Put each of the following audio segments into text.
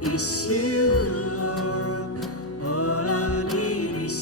Is you, Lord. All I need is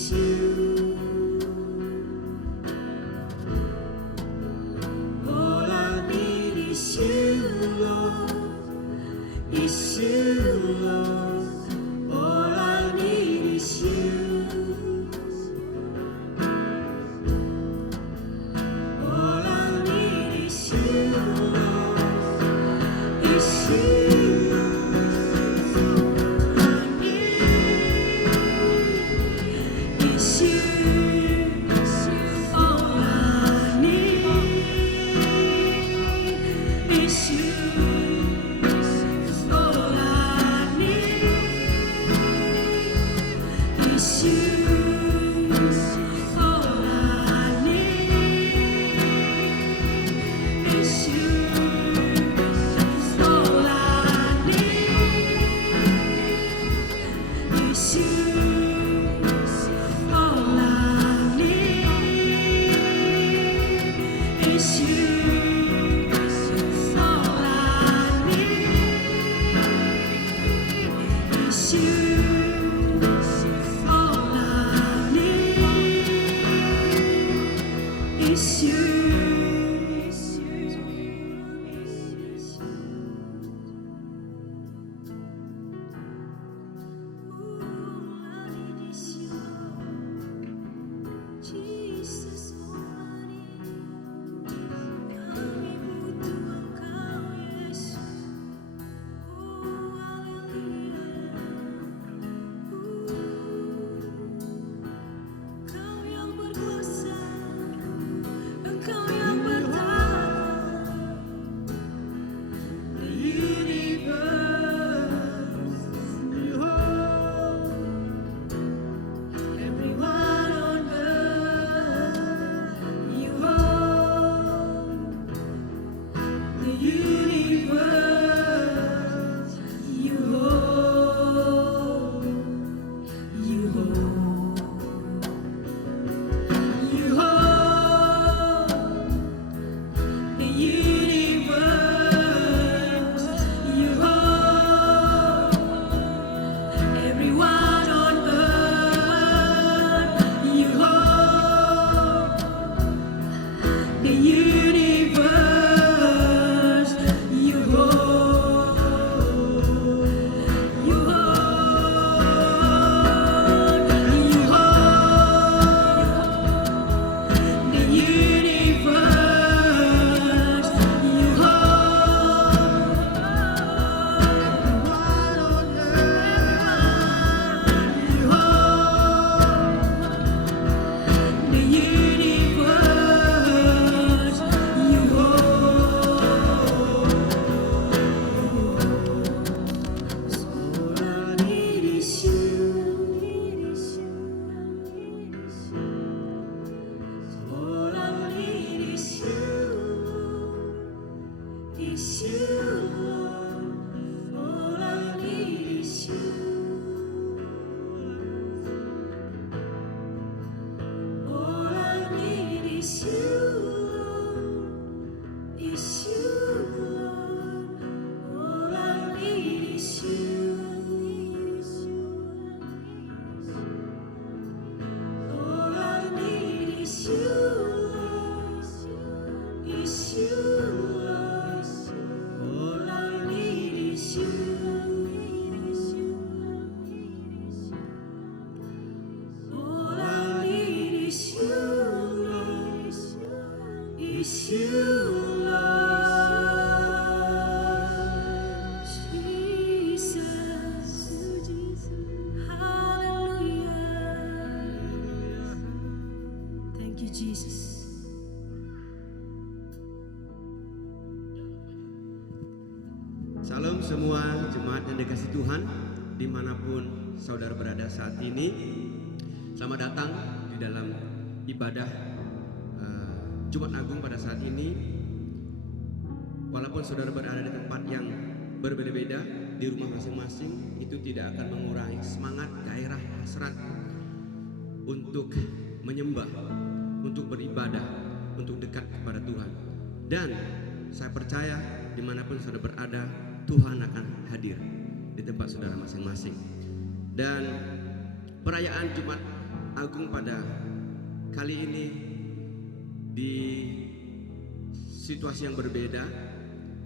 Salam semua jemaat yang dikasih Tuhan dimanapun saudara berada saat ini. Selamat datang di dalam ibadah Jumat Agung pada saat ini. Walaupun saudara berada di tempat yang berbeda-beda di rumah masing-masing, itu tidak akan mengurangi semangat, gairah, hasrat untuk menyembah, untuk beribadah, untuk dekat kepada Tuhan. Dan saya percaya dimanapun saudara berada, Tuhan akan hadir di tempat saudara masing-masing. Dan perayaan Jumat Agung pada kali ini di situasi yang berbeda,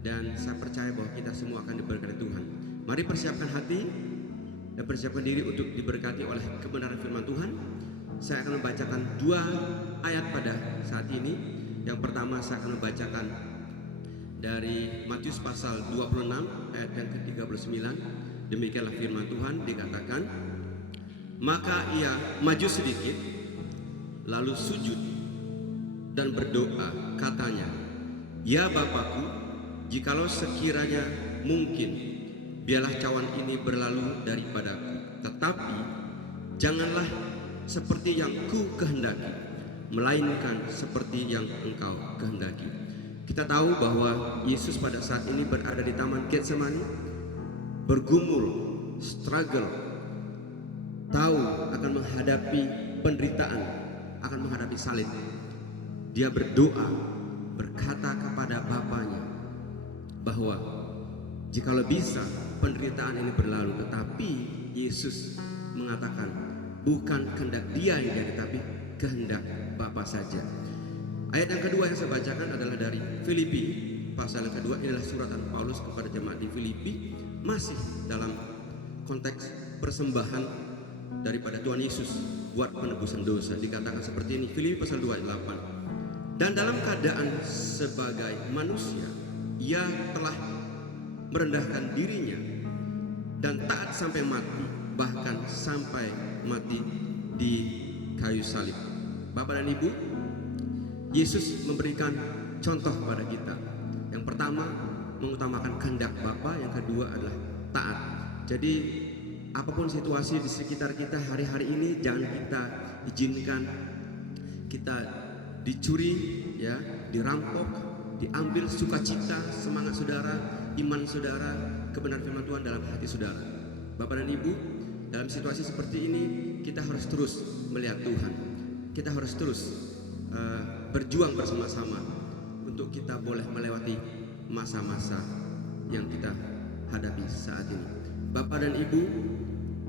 dan saya percaya bahwa kita semua akan diberkati Tuhan. Mari persiapkan hati dan persiapkan diri untuk diberkati oleh kebenaran firman Tuhan. Saya akan membacakan 2 ayat pada saat ini. Yang pertama saya akan membacakan dari Matius pasal 26 ayat yang ke-39. Demikianlah firman Tuhan, dikatakan, maka ia maju sedikit lalu sujud dan berdoa, katanya, ya Bapakku, jikalau sekiranya mungkin, biarlah cawan ini berlalu daripadaku, tetapi Janganlah seperti yang ku kehendaki, melainkan seperti yang engkau kehendaki. Kita tahu bahwa Yesus pada saat ini berada di Taman Getsemani, bergumul, struggle, tahu akan menghadapi penderitaan, akan menghadapi salib. Dia berdoa, berkata kepada Bapanya bahwa jikalau bisa penderitaan ini berlalu, tetapi Yesus mengatakan bukan kehendak dia yang jadi, tapi kehendak Bapa saja. Ayat yang kedua yang saya bacakan adalah dari Filipi pasal yang kedua. Inilah suratan Paulus kepada jemaat di Filipi, masih dalam konteks persembahan daripada Tuhan Yesus buat penebusan dosa. Dikatakan seperti ini, Filipi pasal 2 ayat 8. Dan dalam keadaan sebagai manusia, ia telah merendahkan dirinya dan taat sampai mati, bahkan sampai mati di kayu salib. Bapak dan Ibu, Yesus memberikan contoh kepada kita. Yang pertama, mengutamakan kehendak Bapa. Yang kedua adalah taat. Jadi apapun situasi di sekitar kita hari-hari ini, jangan kita izinkan kita dicuri, ya, dirampok, diambil sukacita, semangat saudara, iman saudara, kebenaran firman Tuhan dalam hati saudara. Bapak dan Ibu, dalam situasi seperti ini kita harus terus melihat Tuhan. Kita harus terus berjuang bersama-sama untuk kita boleh melewati masa-masa yang kita hadapi saat ini. Bapak dan Ibu,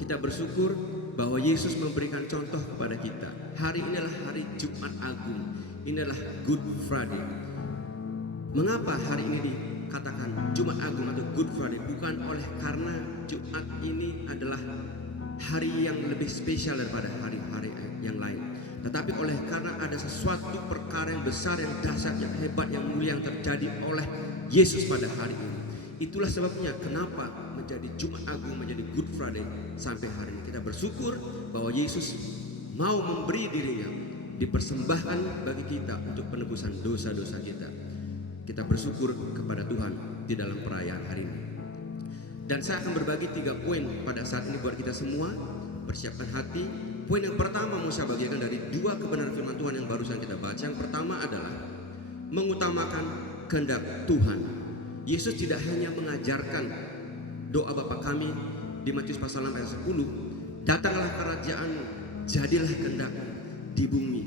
kita bersyukur bahwa Yesus memberikan contoh kepada kita. Hari ini adalah hari Jumat Agung. Ini adalah Good Friday. Mengapa hari ini dikatakan Jumat Agung atau Good Friday? Bukan oleh karena Jumat ini adalah hari yang lebih spesial daripada hari-hari yang lain, tetapi oleh karena ada sesuatu perkara yang besar, yang dahsyat, yang hebat, yang mulia yang terjadi oleh Yesus pada hari ini. Itulah sebabnya kenapa menjadi Jumat Agung, menjadi Good Friday sampai hari ini. Kita bersyukur bahwa Yesus mau memberi dirinya dipersembahkan bagi kita untuk penebusan dosa-dosa kita. Kita bersyukur kepada Tuhan di dalam perayaan hari ini. Dan saya akan berbagi 3 poin pada saat ini buat kita semua. Persiapkan hati. Poin yang pertama mau saya bagikan dari 2 kebenaran firman Tuhan yang barusan kita baca. Yang pertama adalah mengutamakan kehendak Tuhan. Yesus tidak hanya mengajarkan doa Bapa kami di Matius pasal 6 ayat 10, datanglah kerajaan-Mu, jadilah kehendak-Mu di bumi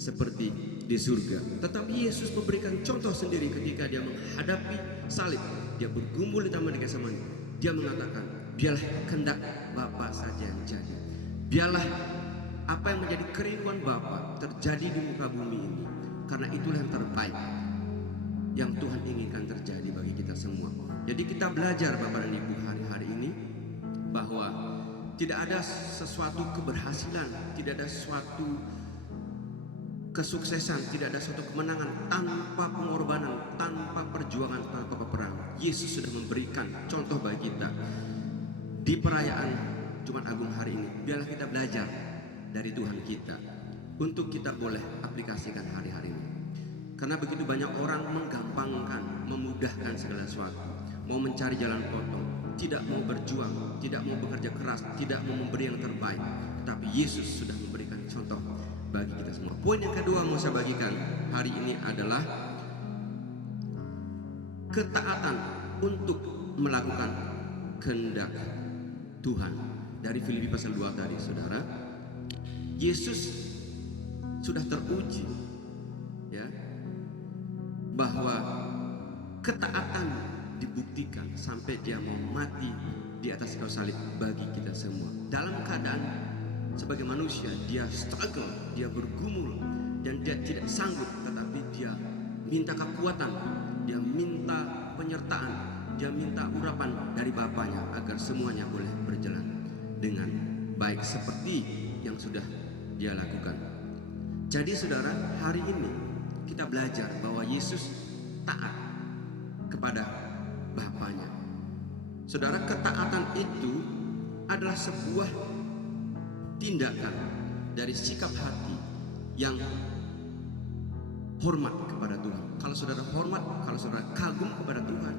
seperti di surga. Tetapi Yesus memberikan contoh sendiri ketika dia menghadapi salib. Dia bergumul di Taman Getsemani. Dia mengatakan, biarlah kehendak Bapa saja yang jadi. Biarlah apa yang menjadi kerinduan Bapa terjadi di muka bumi ini. Karena itulah yang terbaik yang Tuhan inginkan terjadi bagi kita semua. Jadi kita belajar Bapak dan Ibu hari-hari ini bahwa tidak ada sesuatu keberhasilan, tidak ada suatu kesuksesan, tidak ada suatu kemenangan tanpa pengorbanan, tanpa perjuangan, tanpa peperangan. Yesus sudah memberikan contoh bagi kita di perayaan Jumat Agung hari ini. Biarlah kita belajar dari Tuhan kita untuk kita boleh aplikasikan hari-hari ini. Karena begitu banyak orang menggampangkan, memudahkan segala sesuatu, mau mencari jalan potong, tidak mau berjuang, tidak mau bekerja keras, tidak mau memberi yang terbaik. Tapi Yesus sudah memberikan contoh bagi kita semua. Poin yang kedua mau saya bagikan hari ini adalah ketaatan untuk melakukan kehendak Tuhan. Dari Filipi pasal 2 tadi, saudara, Yesus sudah teruji, ya, bahwa ketaatan dibuktikan sampai dia mau mati di atas kayu salib bagi kita semua. Dalam keadaan sebagai manusia, dia struggle, dia bergumul, dan dia tidak sanggup, tetapi dia minta kekuatan, dia minta penyertaan, dia minta urapan dari Bapanya agar semuanya boleh berjalan dengan baik seperti yang sudah dia lakukan. Jadi saudara, hari ini kita belajar bahwa Yesus taat kepada Bapanya. Saudara, ketaatan itu adalah sebuah tindakan dari sikap hati yang hormat kepada Tuhan. Kalau saudara hormat, kalau saudara kagum kepada Tuhan,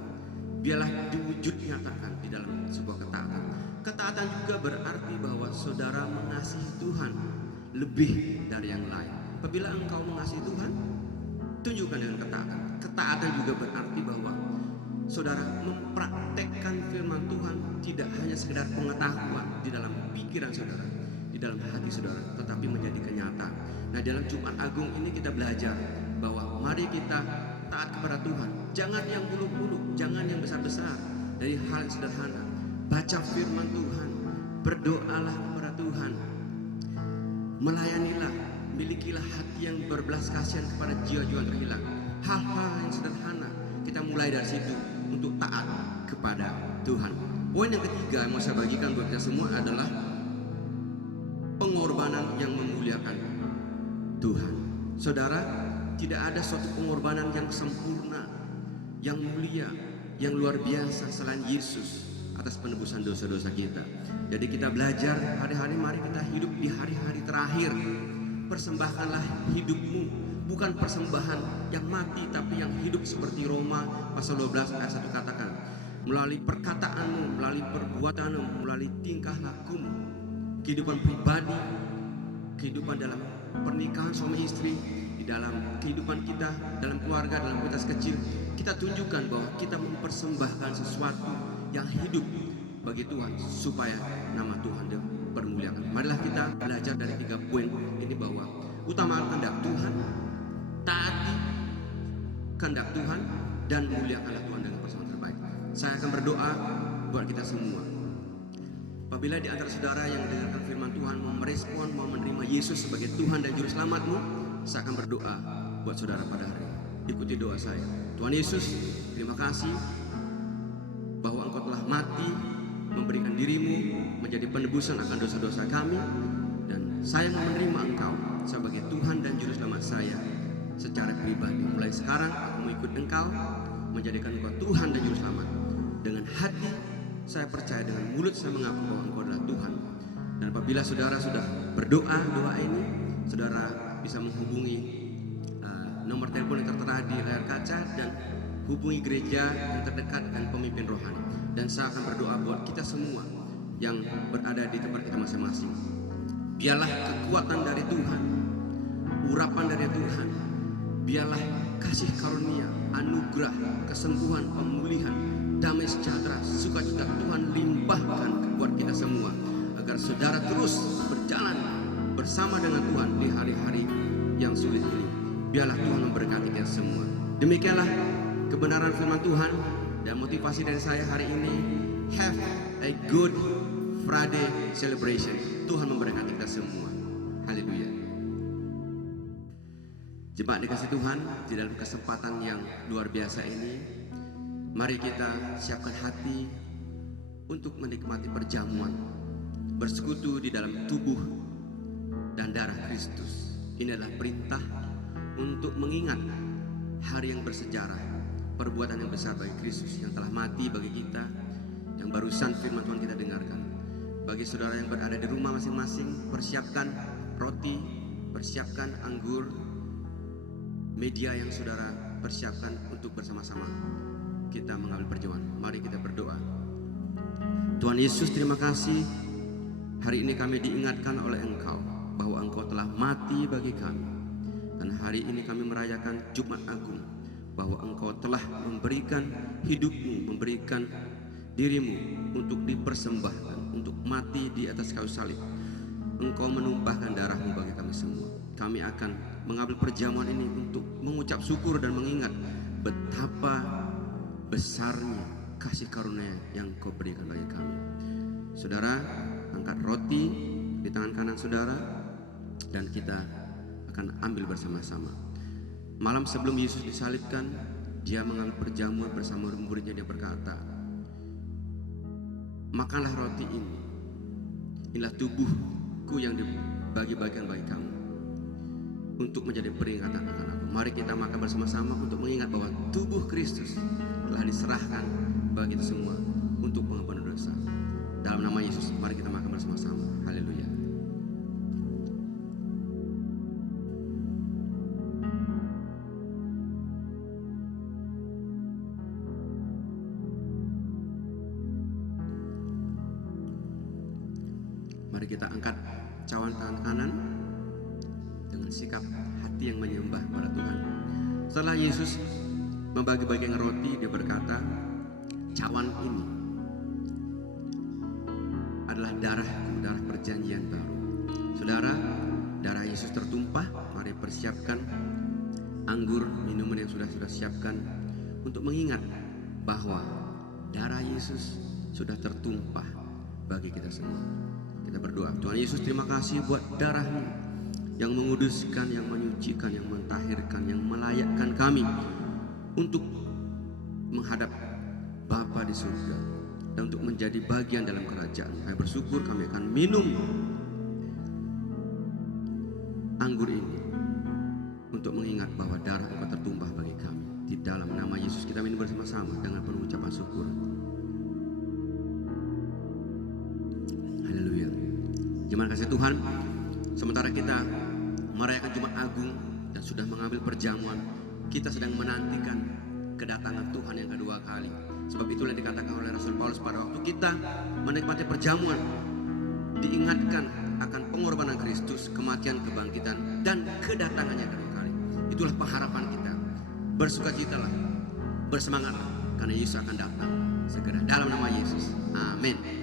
biarlah diwujud nyatakan di dalam sebuah ketaatan. Ketaatan juga berarti bahwa saudara mengasihi Tuhan lebih dari yang lain. Apabila engkau mengasihi Tuhan, tunjukkan dengan ketaatan. Ketaatan juga berarti bahwa saudara mempraktekkan firman Tuhan tidak hanya sekedar pengetahuan di dalam pikiran saudara, di dalam hati saudara, tetapi menjadi kenyataan. Nah, dalam Jumat Agung ini kita belajar bahwa mari kita taat kepada Tuhan. Jangan yang muluk-muluk, jangan yang besar-besar, dari hal yang sederhana. Baca firman Tuhan, berdoalah kepada Tuhan, melayanilah, milikilah hati yang berbelas kasihan kepada jiwa-jiwa yang terhilang. Hal-hal yang sederhana, kita mulai dari situ untuk taat kepada Tuhan. Poin yang ketiga yang mau saya bagikan buat kita semua adalah pengorbanan yang memuliakan Tuhan. Saudara, tidak ada suatu pengorbanan yang sempurna, yang mulia, yang luar biasa selain Yesus atas penebusan dosa-dosa kita. Jadi kita belajar hari-hari, mari kita hidup di hari-hari terakhir. Persembahkanlah hidupmu, bukan persembahan yang mati, tapi yang hidup seperti Roma pasal 12 ayat 1 katakan. Melalui perkataanmu, melalui perbuatanmu, melalui tingkah lakumu, kehidupan pribadi, kehidupan dalam pernikahan suami istri, di dalam kehidupan kita, dalam keluarga, dalam komunitas kecil, kita tunjukkan bahwa kita mempersembahkan sesuatu yang hidup bagi Tuhan supaya nama Tuhan dipermuliakan. Marilah kita belajar dari 3 poin ini bahwa utamakan kehendak Tuhan, taati kehendak Tuhan, dan muliakanlah Tuhan dengan persembahan terbaik. Saya akan berdoa buat kita semua. Apabila di antara saudara yang mendengarkan firman Tuhan mau merespon, mau menerima Yesus sebagai Tuhan dan Juru Selamatmu, saya akan berdoa buat saudara pada hari ini. Ikuti doa saya. Tuhan Yesus, terima kasih bahwa Engkau telah mati, memberikan dirimu menjadi penebusan akan dosa-dosa kami, dan saya mau menerima Engkau sebagai Tuhan dan Juru Selamat saya secara pribadi. Mulai sekarang aku mau ikut Engkau, menjadikan Engkau Tuhan dan Juru Selamat. Dengan hati saya percaya, dengan mulut saya mengaku bahwa Engkau adalah Tuhan. Dan apabila saudara sudah berdoa doa ini, saudara bisa menghubungi nomor telepon yang tertera di layar kaca dan hubungi gereja yang terdekat dan pemimpin rohani. Dan saya akan berdoa buat kita semua yang berada di tempat kita masing-masing. Biarlah kekuatan dari Tuhan, urapan dari Tuhan, biarlah kasih karunia, anugerah, kesembuhan, pemulihan, damai sejahtera, sukacita Tuhan limpahkan buat kita semua, agar saudara terus berjalan bersama dengan Tuhan di hari-hari yang sulit ini. Biarlah Tuhan memberkati kita semua. Demikianlah kebenaran firman Tuhan dan motivasi dari saya hari ini. Have a good Friday celebration. Tuhan memberkati kita semua. Haleluya. Jemaat dikasih Tuhan, di dalam kesempatan yang luar biasa ini, mari kita siapkan hati untuk menikmati perjamuan, bersekutu di dalam tubuh dan darah Kristus. Ini adalah perintah untuk mengingat hari yang bersejarah, perbuatan yang besar bagi Kristus yang telah mati bagi kita, yang barusan firman Tuhan kita dengarkan. Bagi saudara yang berada di rumah masing-masing, persiapkan roti, persiapkan anggur, media yang saudara persiapkan untuk bersama-sama kita mengambil perjamuan. Mari kita berdoa. Tuhan Yesus, terima kasih. Hari ini kami diingatkan oleh Engkau bahwa Engkau telah mati bagi kami. Dan hari ini kami merayakan Jumat Agung, bahwa Engkau telah memberikan hidupmu, memberikan dirimu untuk dipersembahkan, untuk mati di atas kayu salib. Engkau menumpahkan darahmu bagi kami semua. Kami akan mengambil perjamuan ini untuk mengucap syukur dan mengingat betapa besarnya kasih karunia yang Kau berikan bagi kami. Saudara, angkat roti di tangan kanan saudara dan kita akan ambil bersama-sama. Malam sebelum Yesus disalibkan, Dia mengambil perjamuan bersama murid-muridnya. Dia berkata, makanlah roti ini, inilah tubuhku yang dibagi-bagikan bagi kamu, untuk menjadi peringatan akan aku. Mari kita makan bersama-sama untuk mengingat bahwa tubuh Kristus telah diserahkan bagi kita semua untuk pengampunan dosa. Dalam nama Yesus, mari kita makan bersama-sama. Haleluya. kita angkat cawan tangan kanan dengan sikap hati yang menyembah pada Tuhan. Setelah Yesus membagi-bagikan roti, dia berkata, cawan ini adalah darah perjanjian baru. Saudara, darah Yesus tertumpah. Mari persiapkan anggur, minuman yang sudah siapkan untuk mengingat bahwa darah Yesus sudah tertumpah bagi kita semua. Kita berdoa. Tuhan Yesus, terima kasih buat darah-Mu yang menguduskan, yang menyucikan, yang mentahirkan, yang melayakkan kami untuk menghadap Bapa di surga dan untuk menjadi bagian dalam kerajaan. Kami bersyukur kami akan minum anggur ini untuk mengingat bahwa darah Engkau tertumpah bagi kami. Di dalam nama Yesus kita minum bersama-sama dengan penuh ucapan syukur. Haleluya. Jemaat kasih Tuhan, sementara kita merayakan Jumat Agung dan sudah mengambil perjamuan, kita sedang menantikan kedatangan Tuhan yang kedua kali. Sebab itulah dikatakan oleh Rasul Paulus, pada waktu kita menikmati perjamuan, diingatkan akan pengorbanan Kristus, kematian, kebangkitan, dan kedatangannya kedua kali. Itulah pengharapan kita. Bersukacitalah, bersemangatlah, karena Yesus akan datang segera. Dalam nama Yesus, amin.